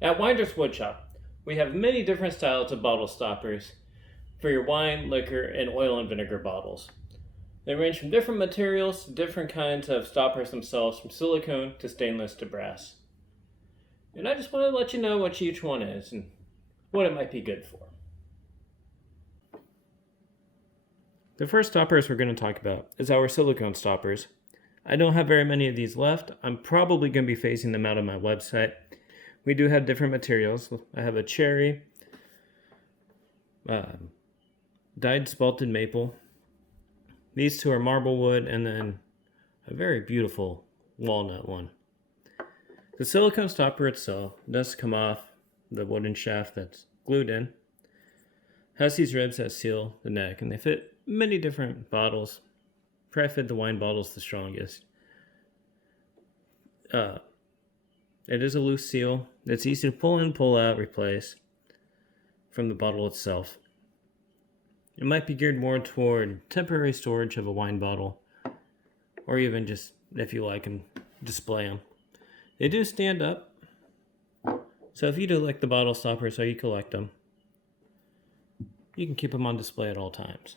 At Winder's Woodshop, we have many different styles of bottle stoppers for your wine, liquor, and oil and vinegar bottles. They range from different materials to different kinds of stoppers themselves, from silicone to stainless to brass. And I just want to let you know what each one is and what it might be good for. The first stoppers we're going to talk about is our silicone stoppers. I don't have very many of these left. I'm probably going to be phasing them out on my website. We do have different materials. I have a cherry, dyed spalted maple. These two are marble wood, and then a very beautiful walnut one. The silicone stopper itself does come off the wooden shaft that's glued in. Has these ribs that seal the neck, and they fit many different bottles. Probably fit the wine bottles the strongest. It is a loose seal. It's easy to pull in, pull out, replace from the bottle itself. It might be geared more toward temporary storage of a wine bottle, or even just, if you like, and display them. They do stand up, so if you do like the bottle stoppers or you collect them, you can keep them on display at all times.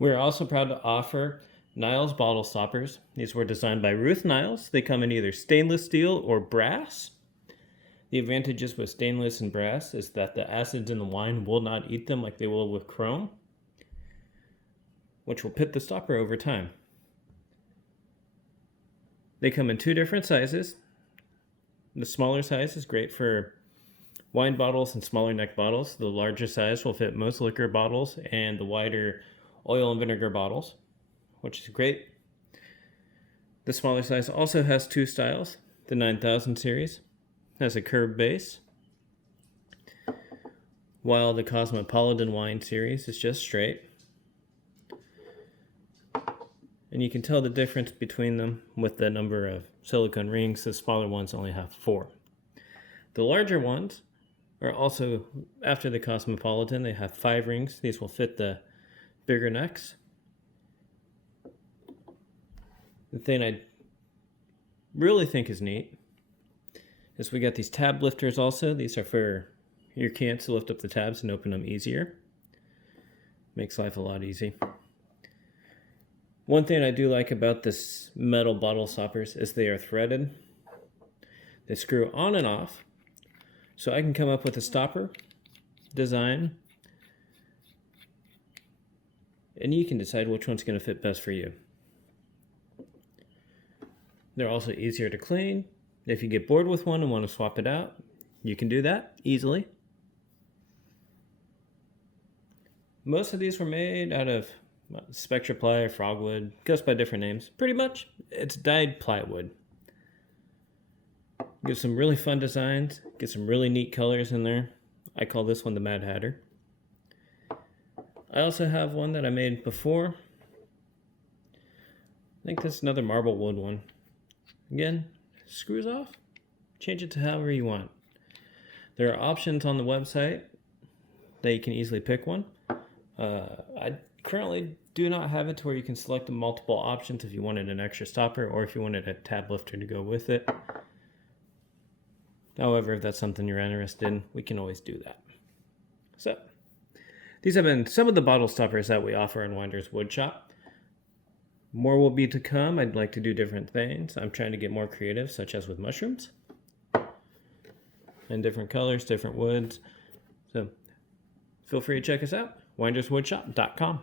We're also proud to offer Niles bottle stoppers. These were designed by Ruth Niles. They come in either stainless steel or brass. The advantages with stainless and brass is that the acids in the wine will not eat them like they will with chrome, which will pit the stopper over time. They come in two different sizes. The smaller size is great for wine bottles and smaller neck bottles. The larger size will fit most liquor bottles, and the wider oil and vinegar bottles, which is great. The smaller size also has two styles. The 9000 series has a curved base, while the Cosmopolitan wine series is just straight. And you can tell the difference between them with the number of silicone rings. The smaller ones only have 4. The larger ones are also, after the Cosmopolitan, they have 5 rings. These will fit the bigger necks. The thing I really think is neat is we got these tab lifters also. These are for your cans to lift up the tabs and open them easier. Makes life a lot easy. One thing I do like about this metal bottle stoppers is they are threaded. They screw on and off, so I can come up with a stopper design, and you can decide which one's going to fit best for you. They're also easier to clean. If you get bored with one and want to swap it out, you can do that easily. Most of these were made out of Spectra ply or frogwood. Goes by different names. Pretty much, it's dyed plywood. Get some really fun designs. Get some really neat colors in there. I call this one the Mad Hatter. I also have one that I made before. I think this is another marble wood one. Again, screws off. Change it to however you want. There are options on the website that you can easily pick one. I currently do not have it to where you can select the multiple options if you wanted an extra stopper or if you wanted a tab lifter to go with it. However, if that's something you're interested in, we can always do that. So, these have been some of the bottle stoppers that we offer in Winder's Woodshop. More will be to come. I'd like to do different things. I'm trying to get more creative, such as with mushrooms. And different colors, different woods. So, feel free to check us out. WindersWoodshop.com.